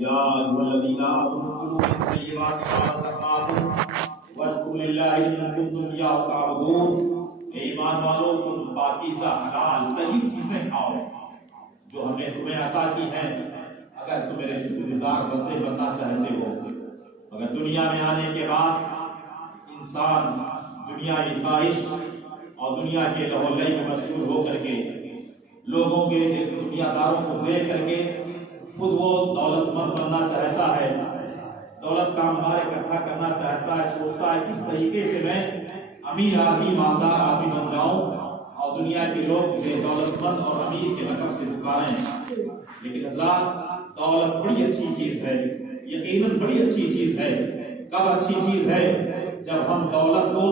یا ایھا الذین آمنوا کلوا من طیبات ما رزقناکم واشکروا للہ ان کنتم ایاہ تعبدون۔ اے ایمان والو، تم پاکیزہ حلال طیب چیزیں کھاؤ جو ہم نے تمہیں عطا کی ہیں، اگر تم میرے شکر گزار بندے بننا چاہتے ہو۔ مگر دنیا میں آنے کے بعد انسان دنیاوی خواہش اور دنیا کے لہو لہی میں مشغول ہو کر کے، لوگوں کے دنیا داروں کو دیکھ کر کے خود وہ دولت مند بننا چاہتا ہے، دولت کا مال اکٹھا کرنا چاہتا ہے، سوچتا ہے کس طریقے سے میں امیر آدمی مالدار آدمی بن جاؤں اور دنیا کے لوگ مجھے دولت مند اور امیر کے لقب سے پکاریں۔ لیکن حضرات، دولت بڑی اچھی چیز ہے، یقیناً بڑی اچھی چیز ہے۔ کب اچھی چیز ہے؟ جب ہم دولت کو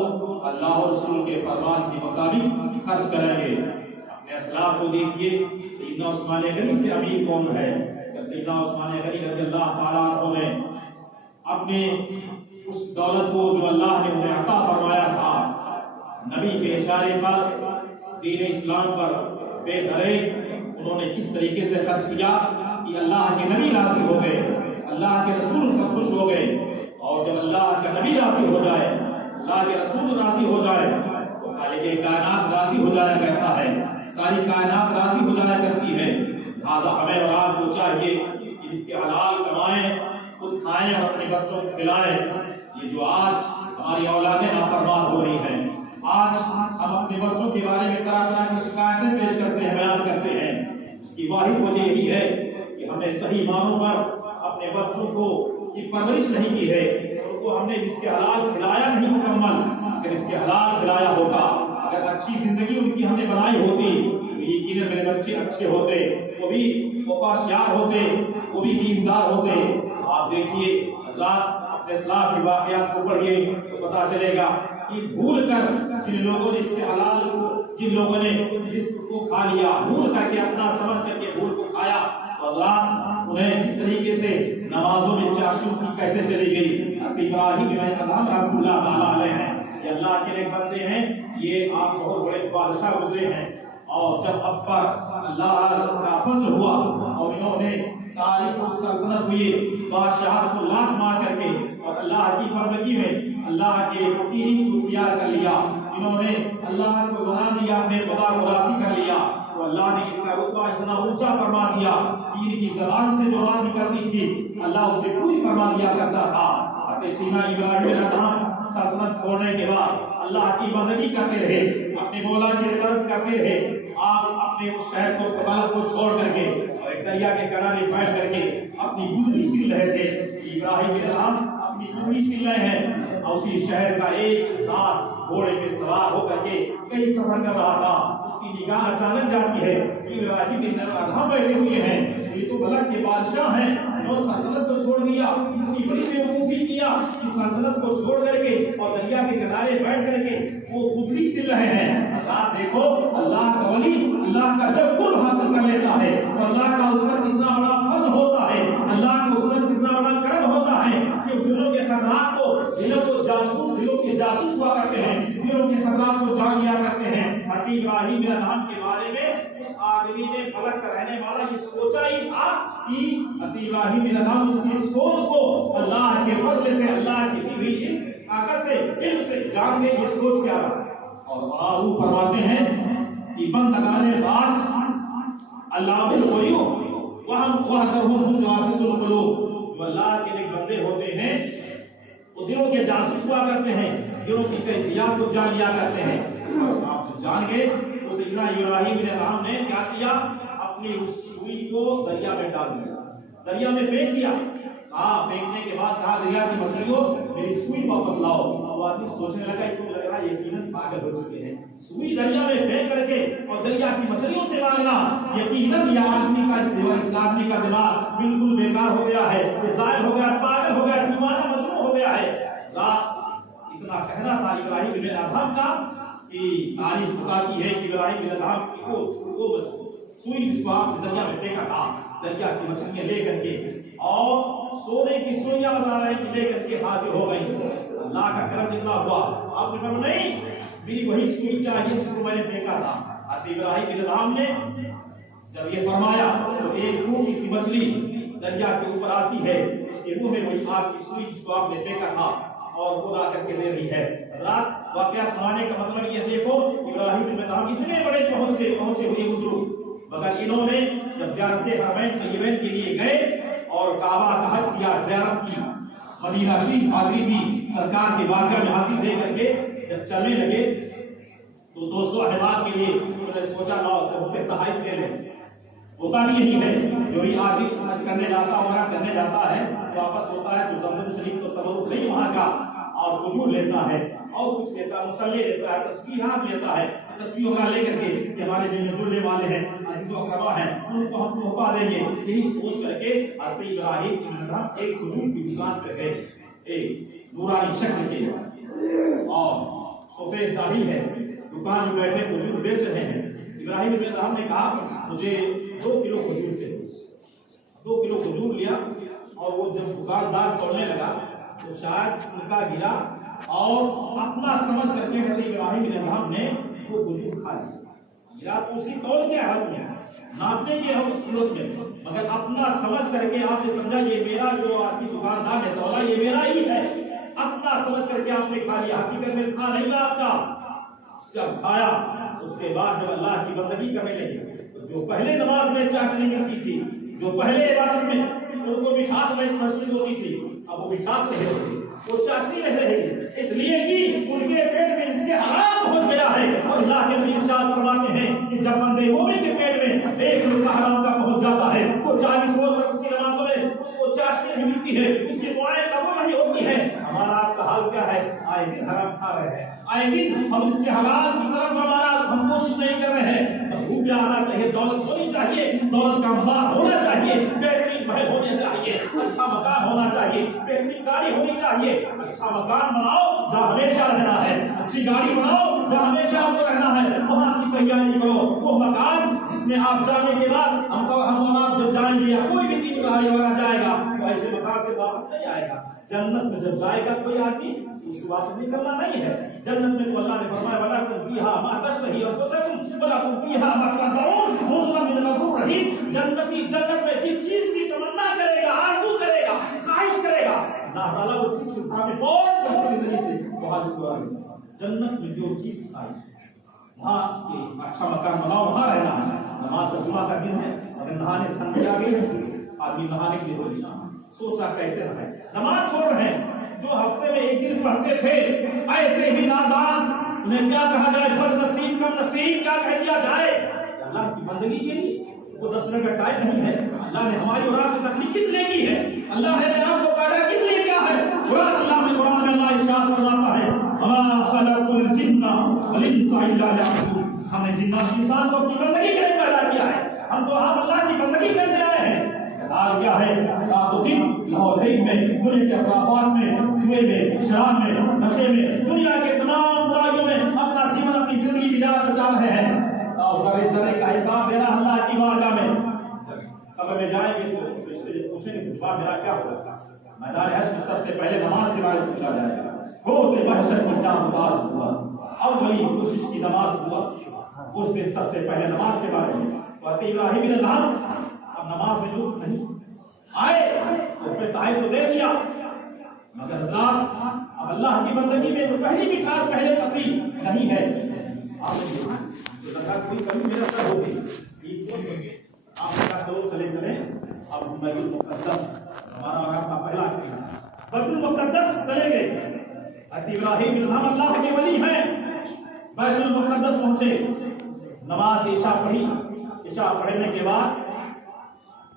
اللہ اور رسول کے فرمان کے مطابق خرچ کریں گے۔ اپنے اسلاف کو دیکھیے، سیدنا عثمان غنی سے امیر کون ہے؟ سیدنا عثمان غنی رضی اللہ تعالیٰ عنہ نے اپنے اس دولت کو جو اللہ نے انہیں عطا فرمایا تھا، نبی کے اشارے پر، دین اسلام پر بے دھرے انہوں نے کس طریقے سے خرچ کیا کہ اللہ کے نبی راضی ہو گئے، اللہ کے رسول خوش ہو گئے۔ اور جب اللہ کا نبی راضی ہو جائے، اللہ کے رسول راضی ہو جائے تو خالق کائنات راضی ہو جایا کرتا ہے، ساری کائنات راضی ہو جایا کرتی ہے۔ لہٰذا ہمیں اور آپ کو چاہیے کہ اس کے حلال کمائیں، خود کھائیں اور اپنے بچوں کو کھلائیں۔ یہ جو آج ہماری اولادیں نافرمان ہو رہی ہیں، آج ہم اپنے بچوں کے بارے میں طرح طرح کی شکایتیں پیش کرتے ہیں، بیان کرتے ہیں، اس کی واحد وجہ یہی ہے کہ ہم نے صحیح معنوں پر اپنے بچوں کو کی پرورش نہیں کی ہے، ان کو ہم نے اس کے حلال کھلایا نہیں مکمل۔ اگر اس کے حلال کھلایا ہوتا، اگر اچھی زندگی ان کی ہم نے بنائی ہوتی تو یقیناً میرے بچے اچھے ہوتے، وہ بھی وفاشیار ہوتے، وہ بھی دیندار ہوتے۔ آپ دیکھیے حضرات، اپنے اسلاف کے واقعات کو پڑھیے تو پتا چلے گا کہ بھول کر جن لوگوں نے اس کے حلال کو، جن لوگوں نے جس کو کھا لیا، بھول کر کے اپنا سمجھ کر کے بھول کو کھایا، تو حضرات انہیں کس طریقے سے نمازوں میں چاشنی کی کیسے چلی گئی۔ ابراہیم بن ادہم رحمۃ اللہ تعالیٰ علیہ ہیں، یہ اللہ کے نیک بندے ہیں، یہ آپ بہت بڑے بادشاہ گزرے ہیں، اور جب اب پر اللہ کا فضل ہوا اور انہوں نے تاریخ و سلطنت ہوئی، بادشاہت کو لات مار کر کے اور اللہ کی بندگی میں اللہ کے دین کو اختیار کر لیا، انہوں نے اللہ کو بنا دیا، اپنے خدا کو راضی کر لیا، تو اللہ نے ان کا رتبہ اتنا اونچا فرما دیا، دین کی زبان سے جو بات نکلتی تھی اللہ اسے پوری فرما دیا کرتا تھا۔ سینا ابراہیم علیہ السلام سلطنت چھوڑنے کے بعد اللہ کی بندگی کرتے رہے، اپنے مولا کی عبادت کرتے رہے۔ آپ اپنے اس شہر کو بلد کو چھوڑ کر کے اور ایک دریا کے کنارے بیٹھ کر کے اپنی گزری سل رہے تھے۔ ابراہیم علیہ السلام اپنی گزری سل رہے ہیں اور اسی شہر کا ایک انسان گھوڑے پہ سوار ہو کر کے کئی سفر کر رہا تھا، اس کی نگاہ اچانک جاتی ہے کہ ابراہیم کے ادھم بیٹھے ہوئے ہیں، یہ تو بلد کے بادشاہ ہیں، انہوں سلطنت کو چھوڑ دیا، اتنی بڑی بیوقوفی کیا کہ سلطنت کو چھوڑ کر کے اور دریا کے کنارے بیٹھ کر کے وہ گزری سل رہے ہیں۔ حضرات دیکھو، اللہ کا ولی اللہ کا جب قرب حاصل کر لیتا ہے تو اللہ کا اس پر کتنا بڑا فضل ہوتا ہے، اللہ کا اس پر کتنا بڑا کرم ہوتا ہے کہ دلوں کے خطرات کو، دلوں کو جاسوس، دلوں کے جاسوس ہوا کرتے ہیں، دلوں کے خطرات کو جان لیا کرتے ہیں۔ حضرت ابراہیم علیہ السلام کے بارے میں اس آدمی نے فلک کا رہنے والا یہ سوچا ہی تھا کہ حضرت ابراہیم علیہ السلام اس کی سوچ کو اللہ کے فضل سے، اللہ کی دی ہوئی طاقت سے، علم سے جان لے، یہ سوچ کیا رہا ہے۔ اور وہ فرماتے ہیں کہ بندگان خاص اللہ ولیو وہم وحدہم جاسوس القلوب، جو اللہ کے لیے بندے ہوتے ہیں وہ دلوں کے جاسوس ہوا کرتے ہیں، دلوں کی کیفیات کو جان لیا کرتے ہیں۔ آپ جان گئے تو سیدنا ابراہیم علیہ السلام نے کیا کیا؟ اپنی اس سوئی کو دریا میں ڈال دیا، دریا میں پھینک دیا۔ پھینکنے کے بعد کہا دریا کی مچھلیوں میری سوئی واپس لاؤ۔ اب آدمی سوچنے لگا، ایک لگ رہا یقیناً پاگل ہو چکے ہیں، سوئی دریا میں پھینک کر کے اور دریا کی مچھلیوں سے مانگنا، یقیناً یہ آدمی کا اس آدمی کا دماغ بالکل بیکار ہو گیا ہے، زائل ہو گیا، پاگل ہو گیا، دیوانہ مجنون ہو گیا ہے۔ اتنا کہنا تھا ابراہیم علیہ السلام کا کہ تاریخ بتاتی ہے کہ ابراہیم علیہ السلام کی وہ سوئی جس کو آپ دریا میں پھینکا تھا، دریا کی مچھلیاں لے کر کے اور سونے کی سوئیاں بتا رہے کہ لے کر کے حاضر ہو گئی۔ اللہ کا کرم جتنا ہوا، آپ نے فرمایا نہیں، میری وہی سوئی چاہیے جس کو میں نے پھینکا تھا۔ حضرت ابراہیم علیہ السلام نے جب یہ فرمایا تو ایک چھوٹی سی مچھلی دریا کے اوپر آتی ہے، اس کے منہ میں وہی آگ کی سوئی جس کو آپ نے دیکھا تھا اور وہ لا کر کے دے رہی ہے۔ حضرات واقعہ سنانے کا مطلب یہ دیکھو، ابراہیم بن ادہم اتنے بڑے پہنچے ہوئے بزرگ، مگر انہوں نے جب زیارت حرمین طیبین کے لیے گئے اور کعبہ کا حج کیا، زیارت کی، مدینہ شریف حاضری دی، سرکار کی بارگاہ میں حاضری دے کر کے جب چلنے لگے تو دوستوں احباب کے لیے انہوں نے سوچا لاؤ تحفے تحائف لے لیں۔ ہوتا بھی یہی ہے، جو یہ آدمی حج کرنے جاتا عمرہ کرنے جاتا ہے واپس ہوتا ہے تو زمزم شریف تو تبرک نہیں وہاں کا، اور کھجور لیتا ہے اور کچھ لیتا ہے، مصلی لیتا ہے، تسبیحات لیتا ہے، تسبیح وغیرہ لے کر کے کہ ہمارے دل میں جڑنے والے ہیں، عزیز و اقربا ہیں، ان کو ہم تحفہ دیں گے۔ یہی سوچ کر کے حضرت ابراہیم بن ادہم ایک کھجور کی دکان پہ گئے، ایک نورانی شکل کے اور سفید داڑھی ہے، دکان میں بیٹھے کھجور بیچ رہے ہیں۔ ابراہیم بن ادہم نے کہا مجھے 2 کلو کھجور چاہیے۔ 2 کلو کھجور لیا اور وہ جب دکاندار توڑنے لگا تو شاید ان کا گرا اور اپنا سمجھ کر کے حضرت ابراہیم بن ادہم نے وہ کھجور کھا لیا۔ گرا تو اسی تول کے ہاتھ میں، ناپنے کے ضرورت میں، مگر اپنا سمجھ کر کے آپ نے سمجھا یہ میرا، جو آپ کی دکاندار نے تولا یہ میرا ہی ہے، اپنا سمجھ کر کے آپ نے کھا لیا، حقیقت میں تھا نہیں آپ کا۔ جب کھایا اس کے بعد جب اللہ کی بندگی کرنے لگے، جو پہلے نماز میں چاٹ نہیں کرتی تھی، جو پہلے عبادت میں ان کو مٹھاس محسوس ہوتی تھی، اب وہ مٹھاس نہیں ہوتی، وہ چاٹنی رہ رہی ہے، اس لیے کہ ان کے پیٹ میں اس کے حرام پہنچ گیا ہے۔ اور اللہ کے نبی ارشاد فرماتے ہیں کہ جب بندے مومن کے پیٹ میں 1 لقمہ حرام کا پہنچ جاتا ہے تو 40 روز تک اس کی نمازوں میں اس کو چاشنی نہیں ملتی ہے، اس کی دعائیں قبول نہیں ہوتی ہیں۔ ہمارا آپ کا حال کیا ہے؟ آئے دن حرام کھا رہے ہیں، آئے دن ہم اس کے حلال کی طرف ہم کوشش نہیں کر رہے ہیں۔ بس خوب آنا چاہیے، دولت ہونی چاہیے، دولت کا مال ہونا چاہیے، بہترین محل ہونے چاہیے، اچھا مکان ہونا چاہیے، بہترین گاڑی ہونی چاہیے۔ اچھا مکان بناؤ جہاں ہمیشہ رہنا ہے، اچھی گاڑی بناؤ جہاں ہمیشہ آپ کو رہنا ہے، وہاں کی تیاری کرو۔ وہ مکان جس میں آپ جانے کے بعد ہم آپ جب جائیں گے یا کوئی بھی 3 گاڑی وغیرہ جائے گا تو ایسے مکان سے واپس نہیں آئے گا۔ جنت میں جب جائے گا کوئی آدمی اس کو واپس نکلنا نہیں ہے۔ جنت میں تو اللہ نے فرمایا وَلَكُمْ فِيهَا مَا تَشْتَهِي أَنفُسُكُمْ وَلَكُمْ فِيهَا مَا تَدَّعُونَ نُزُلًا مِّنْ غَفُورٍ رَحِيمٍ۔ جنت میں جس چیز کی تمنا کرے گا، آرزو کرے گا، خواہش کرے گا، اللہ تعالیٰ وہ چیز کے سامنے فوراً کے ذریعے سے بہت سوال ہے۔ جنت میں جو چیز آئی وہاں اچھا مکان بناؤ، وہاں رہنا ہے۔ نماز کا جمعہ کا دن ہے، اگر نہانے ٹھنڈ میں آ گئی آدمی نہانے کے لیے چلی جانا، سوچا کیسے رہے، نماز چھوڑ رہے ہیں۔ جو ہفتے میں 1 دن پڑھتے تھے ایسے ہی نادان، انہیں کیا کہا جائے؟ بد نصیب، کم نصیب کیا کہہ دیا جائے؟ اللہ کی بندگی کے لیے وہ 10 منٹ کا ٹائم نہیں ہے۔ اللہ نے ہماری اور آپ کی تخلیق کس لیے کی ہے؟ اللہ نے آپ کو پیدا کس لیے کیا ہے؟ اللہ میں قرآن میں اللہ ارشاد فرماتا ہے وَمَا خَلَقُ الْجِنَّ وَالْإِنسَ إِلَّا لِيَعْبُدُونِ۔ ہم نے جنات اور انسان کو اپنی بندگی کے لیے پیدا کیا ہے، ہم تو آپ اللہ کی بندگی کرنے آئے ہیں۔ حال کیا ہے؟ رات و دن لاہور میں، دنیا کے اخرافات میں، جوئے میں، شراب میں، نشے میں، دنیا کے تمام برائیوں میں اپنا جیون، اپنی زندگی گزار رہے ہیں، اور ذرے ذرے کا حساب دینا اللہ کی بارگاہ میں۔ قبر میں جائیں گے تو پوچھیں گے جواب میرا کیا ہوا؟ میدان حشر میں سب سے پہلے نماز کے بارے میں پوچھا جائے گا۔ روز محشر میں جام اداس ہوا، اولی کوشش کی نماز ہوا، اس دن سب سے پہلے نماز کے بارے میں۔ ابراہیم بن ادہم اب نماز میں لطف نہیں آئے، اپنے تحائف تو دے دیا، مگر حضرات اب اللہ کی بندگی میں تو پہلی مٹھاس، پہلے تقریب نہیں ہے۔ آپ نے لگا کوئی کمی میرا سر ہوگی، آپ نے کہا چلو چلے چلے اب بیت المقدس، ہمارا اور آپ کا پہلا بیت المقدس چلے گئے۔ ابراہیم بن ادہم اللہ کے ولی ہیں، بیت المقدس پہنچے، نماز عشاء پڑھی، عشاء پڑھنے کے بعد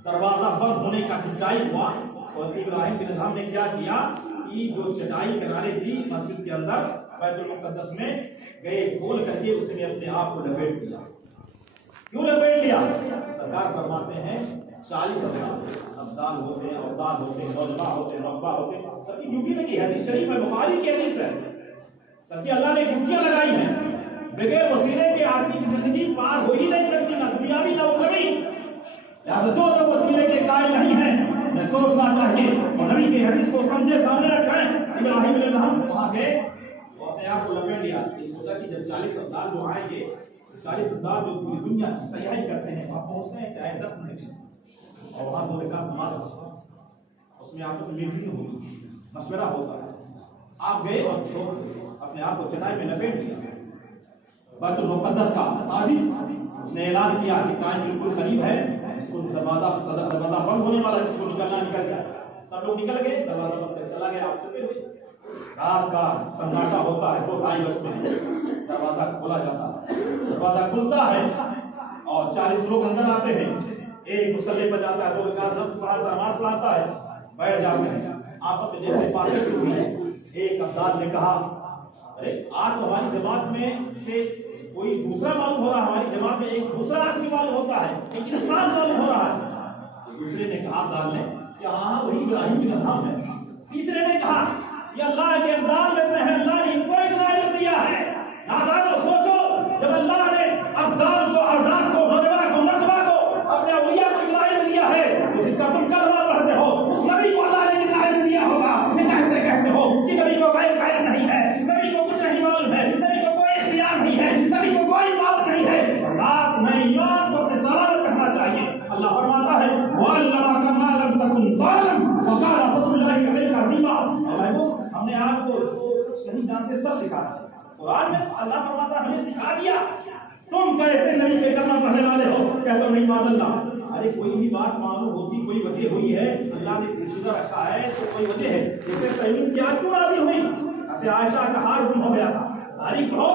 دروازہ بند ہونے کا ابتدائی ہوا، اور ابراہیم بن ادہم نے کیا کیا کہ جو چٹائی کنارے تھی مسجد کے اندر بیت المقدس میں گئے، کھول کر کے اس نے اپنے آپ کو لپیٹ دیا۔ کیوں لپیٹ لیا؟ سرکار فرماتے ہیں 40 ابدال ہوتے ہیں، اوتاد ہوتے ہیں، نوجوان ہوتے ہیں، نقبہ ہوتے ہیں، سب کی ڈیوٹی لگی ہے۔ حدیث شریف میں، بخاری کی حدیث ہے، سب کی اللہ نے ڈیوٹیاں لگائی ہیں۔ بغیر وسیلے کے آدمی کی زندگی پار ہو ہی نہیں سکتی، نہ دنیاوی نہ اخروی۔ لہٰذا جو لوگ وسیلے کے قائل نہیں ہیں انہیں سوچنا چاہیے اور نبی کی حدیث کو سمجھے، سامنے رکھیں۔ ابراہیم بن ادہم وہاں گئے، وہ اپنے آپ کو لپیٹ لیا، سوچا کہ جب 40 ابدال جو آئیں گے، 40 ابدال جو پوری دنیا کی سیاحی کرتے ہیں، وہاں پہنچتے ہیں چاہے 10 منٹ، اور وہاں 2 رکعت نماز اس میں آپس میں میٹنگ ہوئی، مشورہ ہوتا ہے. آپ گئے اور چھوڑ اپنے آپ کو چٹائی میں لپیٹ لیا. بیت المقدس کا عادل اس نے اعلان کیا کہ ٹائم بالکل قریب ہے، اس کو دروازہ بند ہونے والا ہے، اس کو نکلنا نکل جائے. سب لوگ نکل گئے، دروازہ بند کر چلا گیا. آپ چھپے ہوئے. رات کا سناٹا ہوتا ہے، 2-2:30 بجتے ہیں، دروازہ کھولا جاتا ہے. دروازہ کھلتا ہے اور 40 لوگ اندر آتے ہیں. ایک مصلی پر جاتا ہے، 2 رکعت نماز پڑھاتا ہے، بیٹھ جاتے ہیں. آپس میں جیسے باتیں شروع ہوئی. ایک افراد نے کہا ارے آج ہماری جماعت میں سے کوئی دوسرا معلوم ہو رہا ہے، ہماری جماعت میں ایک دوسرا آدمی معلوم ہوتا ہے، ایک انسان معلوم ہو رہا ہے. دوسرے نے کہا افراد نے کہ ہاں وہی ابراہیم بن ادھم ہے. تیسرے نے کہا یہ اللہ کے افراد میں سے ہے، اللہ نے ان کو اتنا علم دیا ہے. نادانو سوچو، جب اللہ نے افراد کو، اولاد کو، نوجوان کو، نجوان کو، اپنے اولیاء کو اتنا علم دیا ہے تو جس کا تم کلمہ پڑھتے ہو اس نبی کو اللہ نے اتنا علم دیا ہوگا. کیسے کہتے ہو کہ نبی کو کوئی علم نہیں ہے، نبی کو کچھ نہیں معلوم ہے، نبی کو کوئی اختیار نہیں ہے، نبی کو کوئی بات نہیں ہے. رات میں ایمان کو اپنے سلامت رکھنا چاہیے. اللہ فرماتا ہے وَعَلَّمَكَ مَا لَمْ تَكُنْ تَعْلَمْ وَكَانَ فَضْلُ اللَّهِ عَلَيْكَ عَظِيمًا. ہم نے آپ کو جو نہیں جانتے سب سکھایا. قرآن میں اللہ فرماتا ہے ہمیں سکھا دیا. تم کیسے نبی کے کلمہ پڑھنے والے ہو کہتے ہو نہیں معاذ اللہ. ارے کوئی بھی بات معلوم ہوتی، کوئی وجہ ہوئی ہے، اللہ نے پوشیدہ رکھا ہے تو کوئی وجہ ہے. جیسے تمیم کی آگ کیوں نازل ہوئی؟ ایسے عائشہ کا ہار گم ہو گیا تھا. تاریخ پڑھو،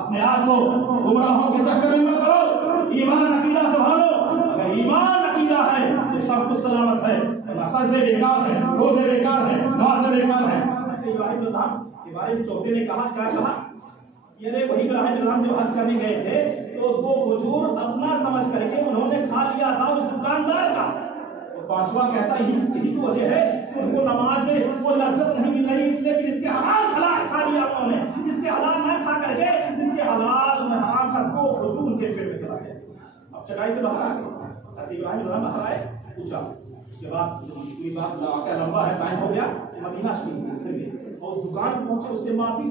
اپنے آپ کو گمراہوں کے چکر میں مت کرو، ایمان عقیدہ سنبھالو. اگر ایمان عقیدہ ہے تو سب کچھ سلامت ہے. سجدے بیکار ہیں، روزے بیکار ہیں، نمازیں بیکار ہیں. ایسے ابراہیم چوتھے نے کہا، کیا کہا؟ یہ وہی ابراہیم جو حج کرنے گئے تھے تو 2 کھجور اپنا سمجھ کر کے انہوں نے کھا لیا تھا اس دکاندار کا. تو 5واں کہتا یہی تو وجہ ہے ان کو نماز میں وہ لذت نہیں مل رہی، اس لیے کہ اس کے حلال کھا لیا انہوں نے. اس کے حلال نہ کھا کر کے اس کے حلال میں حرام کا 2 کھجور ان کے پیٹ میں چلا گیا. اب چٹائی سے باہر آ گئے. ابراہیم باہر آئے، پوچھا. اس کے بعد یہ بات واقعہ لمبا ہے، ٹائم ہو گیا. مدینہ شریف پھر گئے اور دکان پہنچے، اس سے معافی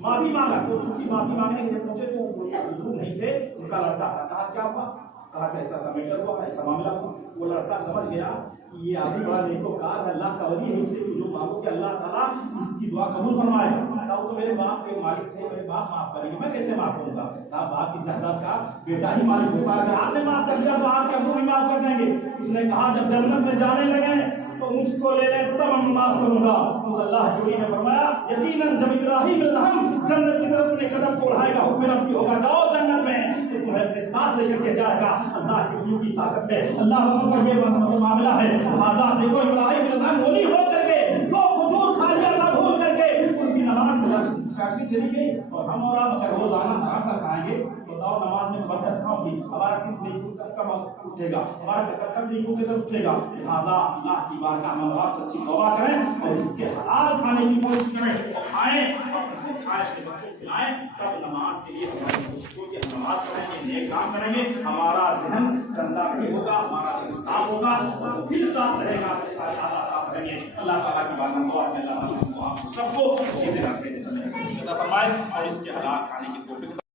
مانگا. تو چونکہ معافی مانگنے کے لیے پہنچے تو حضور نہیں تھے. ان کا لڑکا کہا کیا ہوا؟ کہا کہ ایسا میٹر ہوا، ایسا معاملہ ہوا. وہ لڑکا سمجھ گیا کہ یہ آدمی بڑا نیکوکار ہے، اللہ کا ولی ہے، اس سے جو مانگو کہ اللہ تعالیٰ اس کی دعا قبول فرمائے. کہا وہ تو میرے باپ کے مالک تھے، میرے باپ معاف کریں گے، میں کیسے معاف کروں گا؟ کہا باپ کی جائیداد کا بیٹا ہی مالک ہوتا ہے، اگر آپ نے معاف کر دیا تو آپ کے ابو بھی معاف کر دیں گے. اس نے کہا جب جنت میں جانے لگے تو مجھ کو لے لیں تب ہم معاف کروں گا. تو اللہ جوڑی نے فرمایا یقیناً جب ابراہیم جنت کی طرف اپنے قدم کو اڑائے گا، حکم ربی ہوگا جاؤ جنت میں، تو تمہیں اپنے ساتھ لے کر کے جائے گا. اللہ کی ولی کی طاقت ہے، اللہ کا یہ معاملہ ہے. آزاد دیکھو ابراہیم ولی ہو کر کے 2 کھجور کھا لیا تھا بھول کر کے، ان کی نماز میں شاشی چلی گئی. اور ہم اور آپ اگر روزانہ حرام کا کھائیں گے تو نماز میں برکت کہاں ہوگی؟ ہمارا کم اٹھے گا، ہمارا خرچ اٹھے گا. لہٰذا اللہ کی بارگاہ میں آپ سچی توبہ کریں اور اس کے حلال کھانے کی کوشش کریں، کھائیں خود کھائیں، اپنے بچوں کو کھلائیں. تب نماز کے لیے ہماری کوشش ہوگی کہ ہم نماز پڑھیں گے، نیک کام کریں گے، ہمارا ذہن گندا نہیں ہوگا، ہمارا دل صاف ہوگا، دل صاف رہے گا، سارے حالات صاف رہیں گے. اللہ تعالیٰ کی بارگاہ میں دعا ہے اللہ تعالیٰ آپ سب کو اسی طرح سے چلیں فرمائے اور اس کے حلال کھانے کی توفیق